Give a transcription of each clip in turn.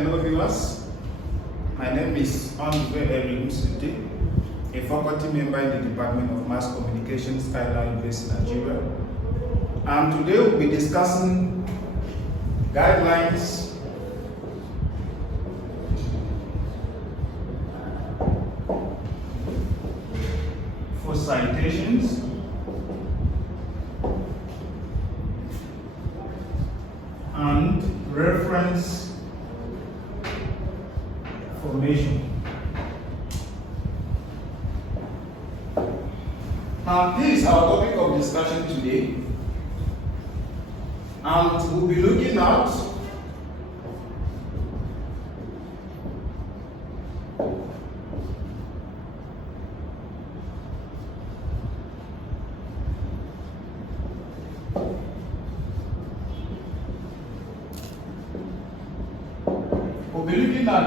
Hello viewers, my name is Musiti, a faculty member in the Department of Mass Communication, Skyline University, Nigeria. And today we'll be discussing guidelines for citations and reference formation. Now, this is our topic of discussion today, and we'll be looking at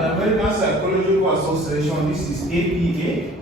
the American Psychological Association. This is APA,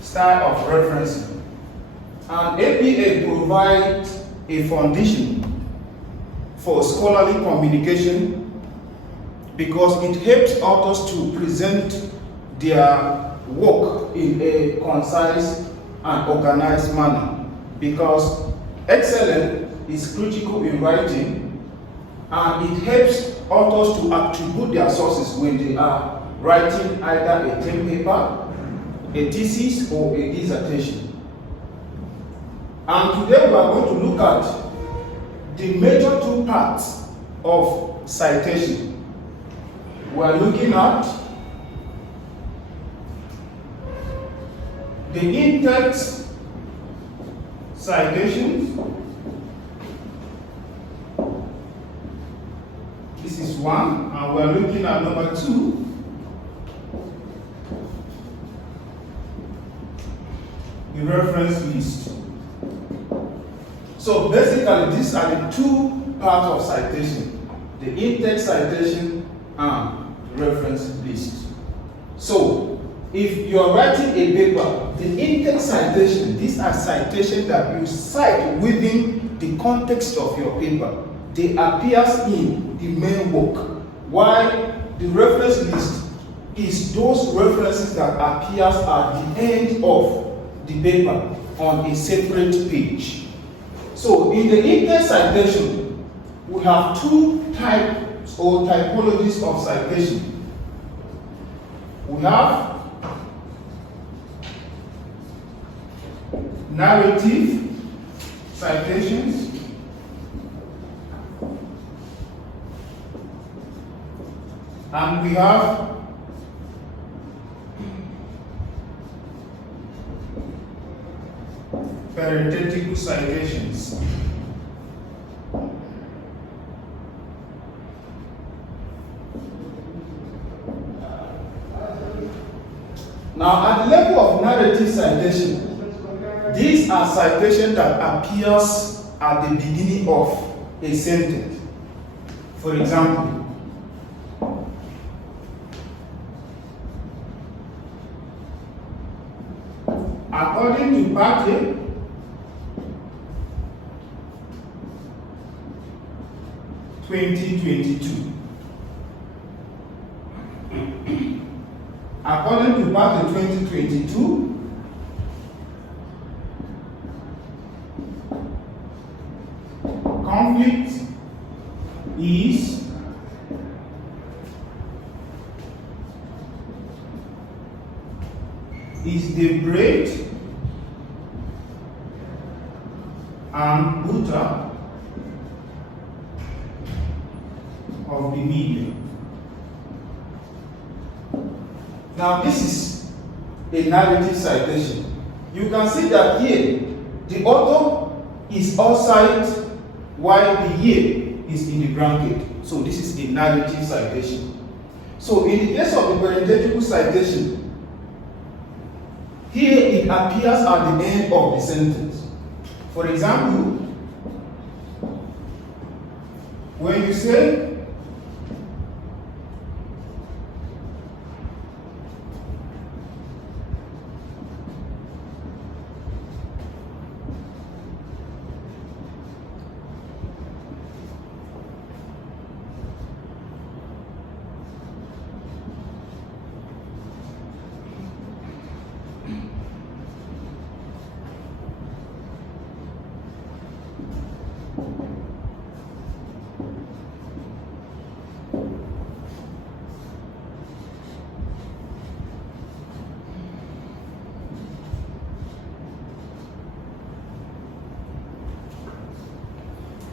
style of referencing. And APA provides a foundation for scholarly communication because it helps authors to present their work in a concise and organized manner, because excellence is critical in writing, and it helps authors to attribute their sources when they are writing either a term paper, a thesis, or a dissertation. And today we are going to look at the major two parts of citation. We are looking at the in-text citations. This is one, and we are looking at number two, the reference list. So basically, these are the two parts of citation: the in-text citation and reference list. So, if you are writing a paper, the in-text citation, these are citations that you cite within the context of your paper. They appears in the main work, while the reference list is those references that appears at the end of the paper on a separate page. So in the in-text citation, we have two types or typologies of citation. We have narrative citations and we have parenthetical citations. Now, at the level of narrative citation, these are citations that appears at the beginning of a sentence. For example, according to Part A, according to Part A 2022, conflict is the bread and butter of the media. Now, this is a narrative citation. You can see that here the author is outside while the here is in the bracket. So this is a narrative citation. So in the case of the parenthetical citation, here it appears at the end of the sentence. For example, when you say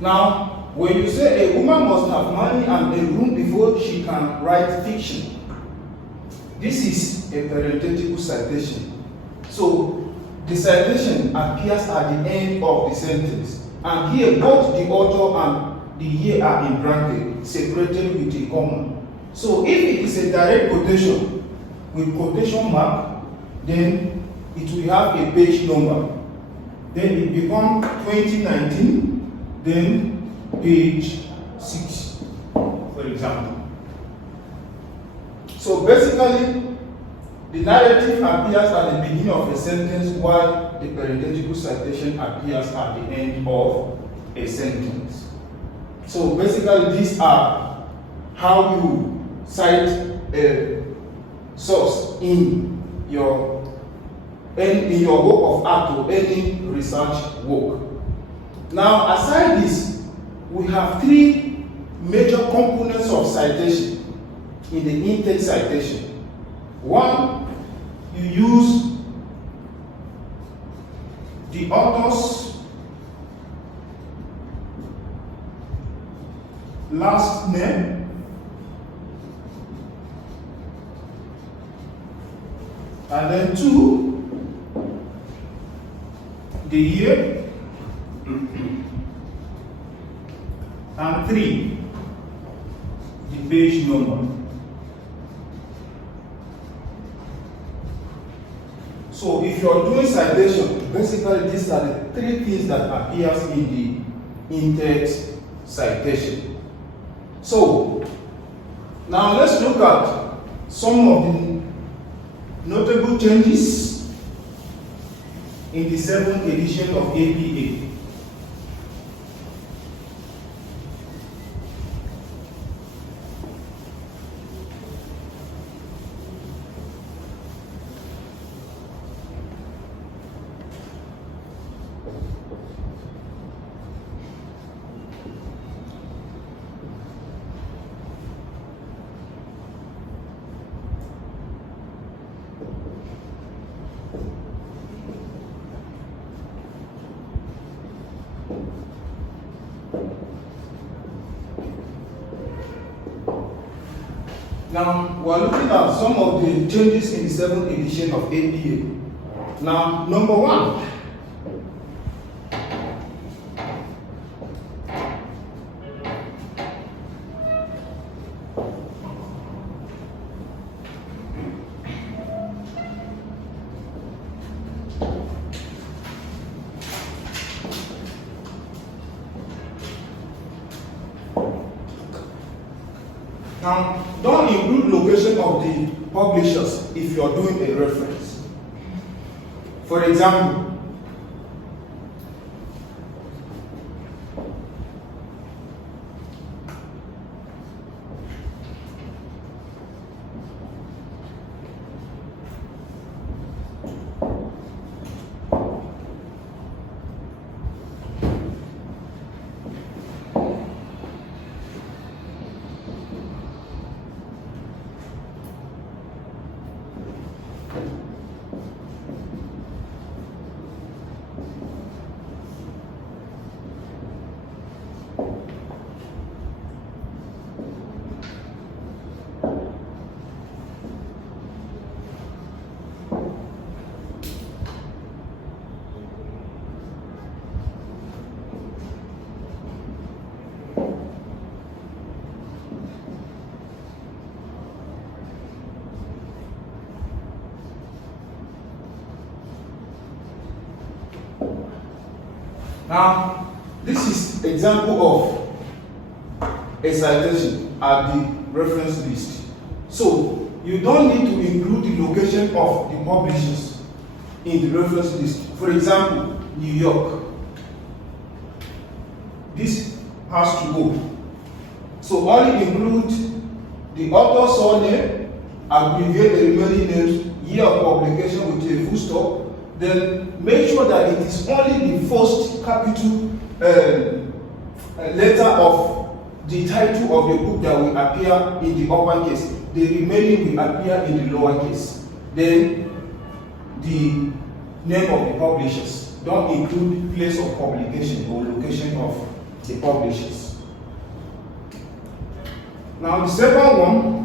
Now, when you say a woman must have money and a room before she can write fiction, this is a parenthetical citation. So, the citation appears at the end of the sentence. And here, both the author and the year are in bracket, separated with a comma. So, if it is a direct quotation with quotation mark, then it will have a page number. Then it becomes 2019, then page 6, for example. So basically, the narrative appears at the beginning of a sentence while the parenthetical citation appears at the end of a sentence. So basically, these are how you cite a source in your work of art or any research work. Now, aside this, we have three major components of citation in the intake citation. One, you use the author's last name and then two, the year, and three, the page number. So if you are doing citation, basically these are the three things that appears in the in-text citation. So now let's look at some of the notable changes in the 7th edition of APA. Now, we are looking at some of the changes in the 7th edition of APA. Now, number one, now, don't include location of the publishers if you are doing a reference. For example, now, this is example of a citation at the reference list. So, you don't need to include the location of the publishers in the reference list. For example, New York. This has to go. So, only include the author's surname, abbreviate the remaining names, year of publication with a full stop. Then make sure that it is only the first capital letter of the title of the book that will appear in the uppercase. The remaining will appear in the lowercase. Then the name of the publishers. Don't include place of publication or location of the publishers. Now the second one,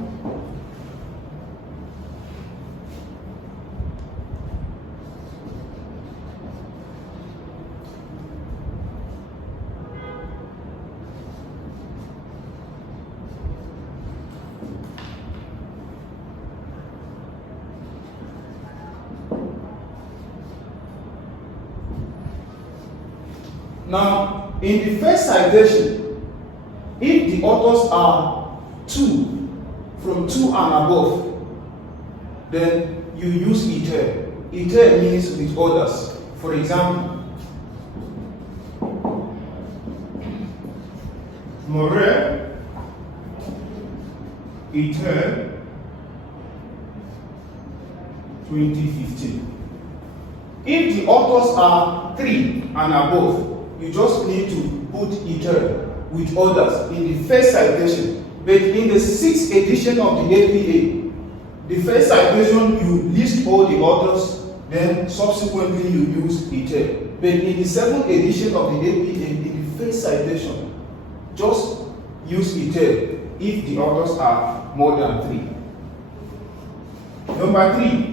now, in the first citation, if the authors are from two and above, then you use iter. Iter means with others. For example, Morel, iter, 2015. If the authors are 3 and above, you just need to put iter with others in the first citation. But in the 6th edition of the APA, the first citation you list all the authors, then subsequently you use iter. But in the 7th edition of the APA, in the first citation, just use iter if the authors are more than 3. Number 3.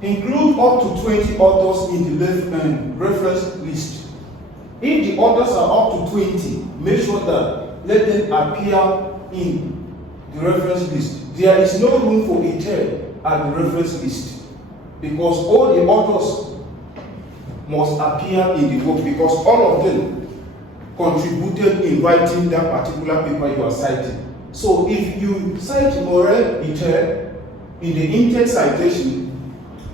Include up to 20 authors in the reference list. If the authors are up to 20, make sure that let them appear in the reference list. There is no room for iter at the reference list because all the authors must appear in the book because all of them contributed in writing that particular paper you are citing. So if you cite Morel iter in the in-text citation,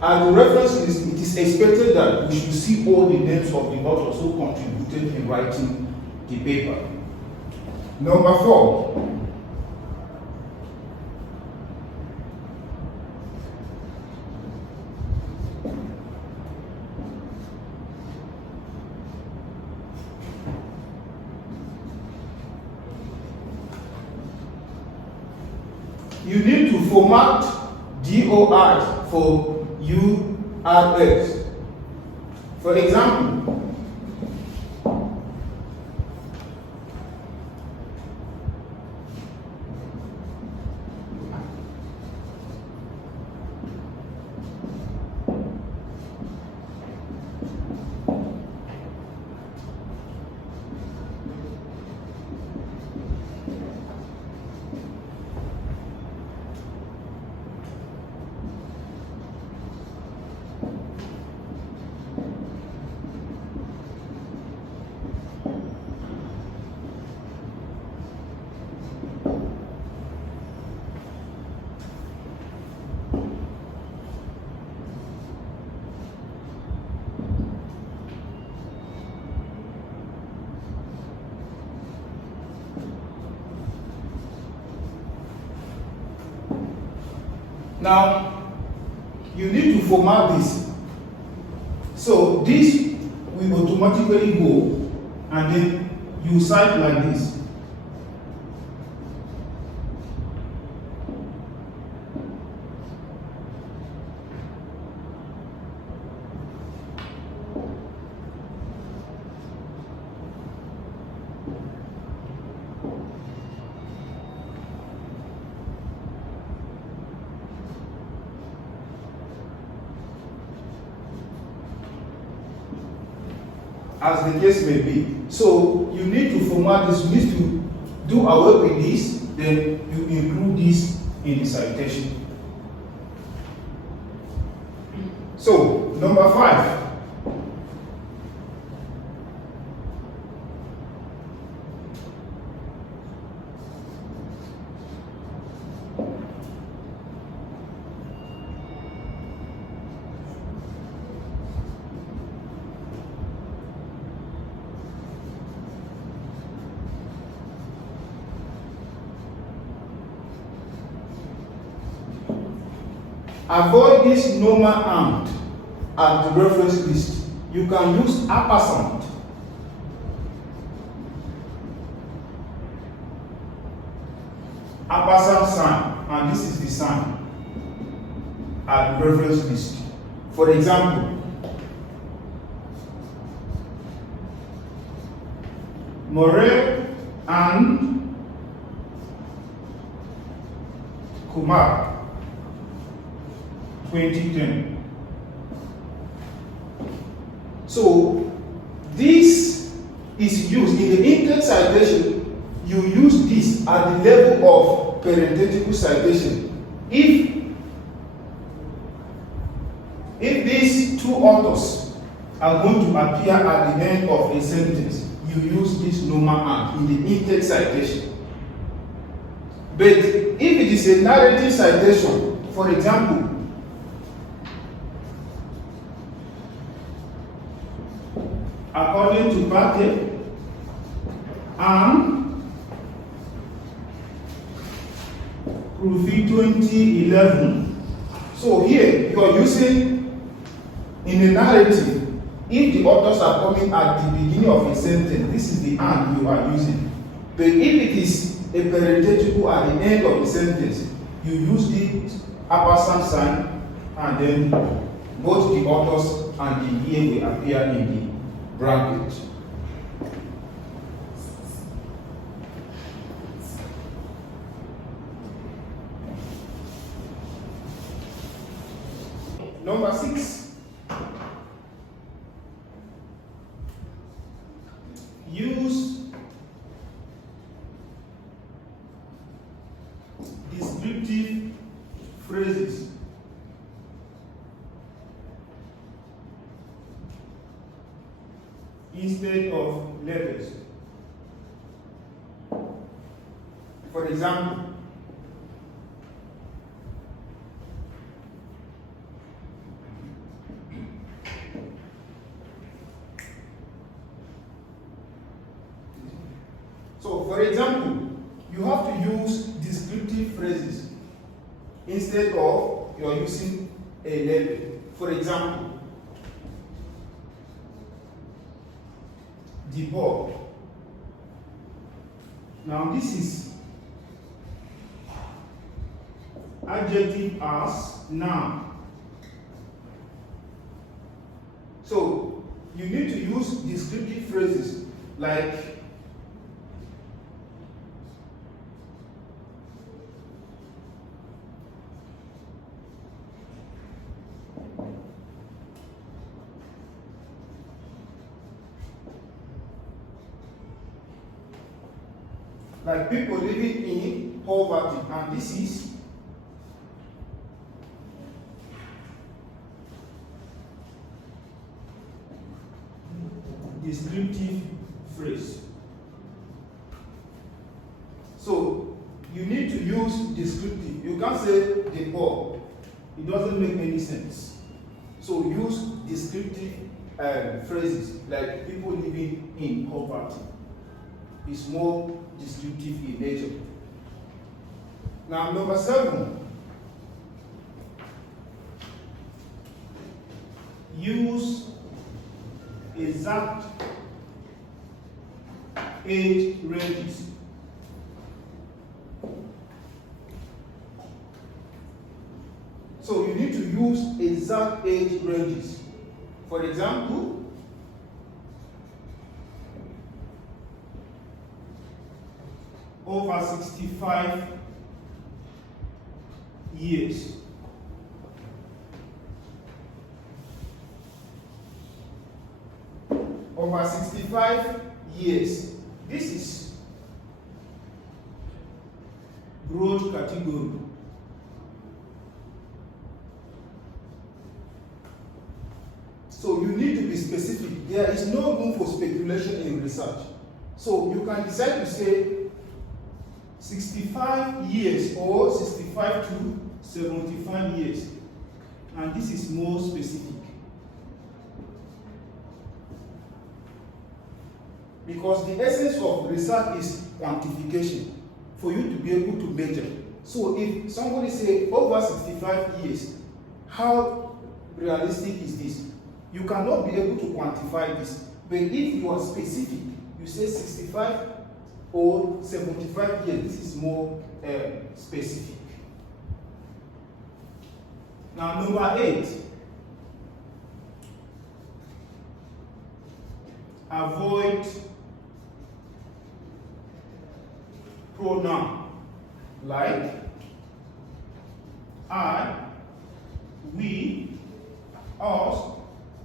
and the reference list, it is expected that we should see all the names of the authors who contributed in writing the paper. Number 4. You need to format DOI for URLs. For example, now you need to format this. So this will automatically go and then you cite like this. As the case may be. So you need to format this, you need to do away with this, then you include this in the citation. So, number 5. Avoid this normal and at the reference list. You can use ampersand ampersand sign, and this is the sign at the reference list. For example, Morel and Kumar 2010. So this is used in the intake citation. You use this at the level of parenthetical citation. If these two authors are going to appear at the end of a sentence, you use this normal and in the intake citation. But if it is a narrative citation, for example, according to Pate and Rufi 2011, so here you are using in a narrative. If the authors are coming at the beginning of a sentence, this is the and you are using. But if it is a parenthetical at the end of the sentence, you use the ampersand sign, and then both the authors and the year will appear in the bracket. Number 6. Use descriptive phrases instead of labels. For example, you have to use descriptive phrases instead of you are using a label. For example, the ball. Now this is adjective as noun. So you need to use descriptive phrases like people living in poverty, and this is descriptive phrase. So you need to use descriptive. You can't say the poor. It doesn't make any sense. So use descriptive phrases like people living in poverty. It's more descriptive in nature. Now, number 7. Use exact age ranges. So you need to use exact age ranges. For example, over 65 years. Over 65 years. This is broad category. So you need to be specific. There is no room for speculation in research. So you can decide to say 65 years or 65 to 75 years. And this is more specific. Because the essence of research is quantification, for you to be able to measure. So if somebody say over 65 years, how realistic is this? You cannot be able to quantify this. But if you are specific, you say 65 or 75 years. This is more specific. Now, number 8. Avoid pronoun like I, we, us,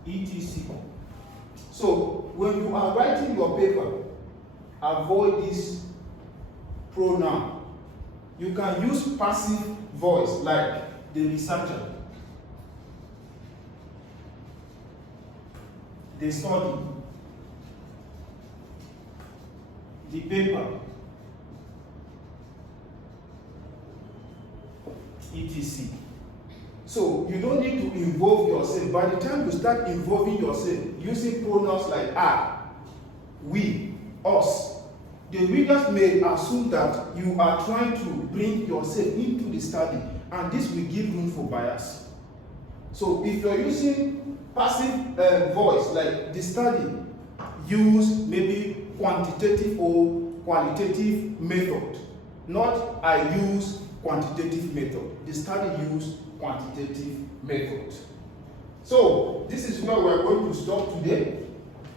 etc. So when you are writing your paper, avoid this pronoun. You can use passive voice like the researcher, the study, the paper, etc. So you don't need to involve yourself. By the time you start involving yourself using pronouns like I, we, us, the readers may assume that you are trying to bring yourself into the study, and this will give room for bias. So if you're using passive voice like the study, use maybe quantitative or qualitative method. Not I use quantitative method. The study use quantitative method. So this is where we're going to stop today.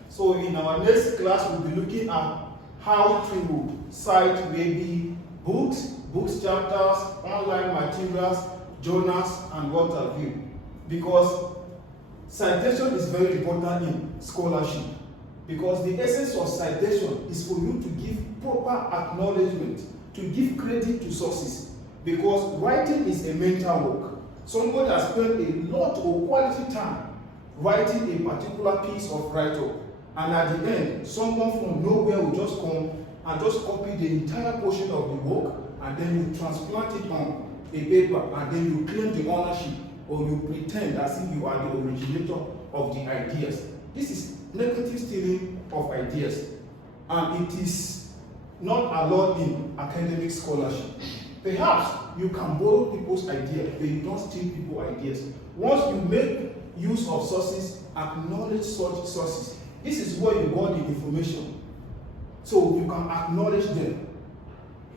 So in our next class, we'll be looking at how to cite maybe books chapters, online materials, journals, and what have you. Because citation is very important in scholarship. Because the essence of citation is for you to give proper acknowledgement, to give credit to sources. Because writing is a mental work. Somebody has spent a lot of quality time writing a particular piece of write-up. And at the end, someone from nowhere will just come and just copy the entire portion of the work, and then you transplant it on a paper, and then you claim the ownership, or you pretend as if you are the originator of the ideas. This is negative stealing of ideas, and it is not allowed in academic scholarship. Perhaps you can borrow people's ideas, but you don't steal people's ideas. Once you make use of sources, acknowledge such sources. This is where you got the information. So you can acknowledge them.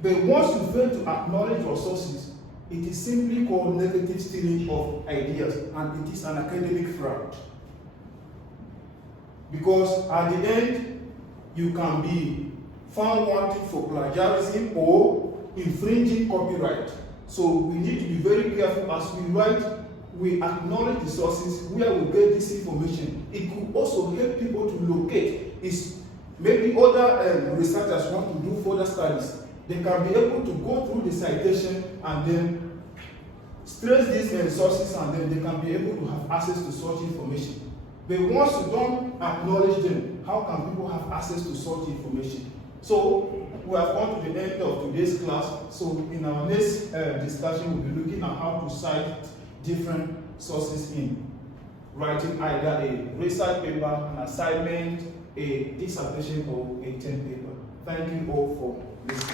But once you fail to acknowledge your sources, it is simply called negative stealing of ideas, and it is an academic fraud. Because at the end, you can be found wanting for plagiarism or infringing copyright. So we need to be very careful as we write. We acknowledge the sources where we get this information. It could also help people to locate. Is maybe other researchers want to do further studies. They can be able to go through the citation and then trace these sources, and then they can be able to have access to such information. But once you don't acknowledge them, how can people have access to such information? So we have come to the end of today's class. So in our next discussion, we'll be looking at how to cite different sources in writing either a research paper, an assignment, a dissertation, or a term paper. Thank you all for listening.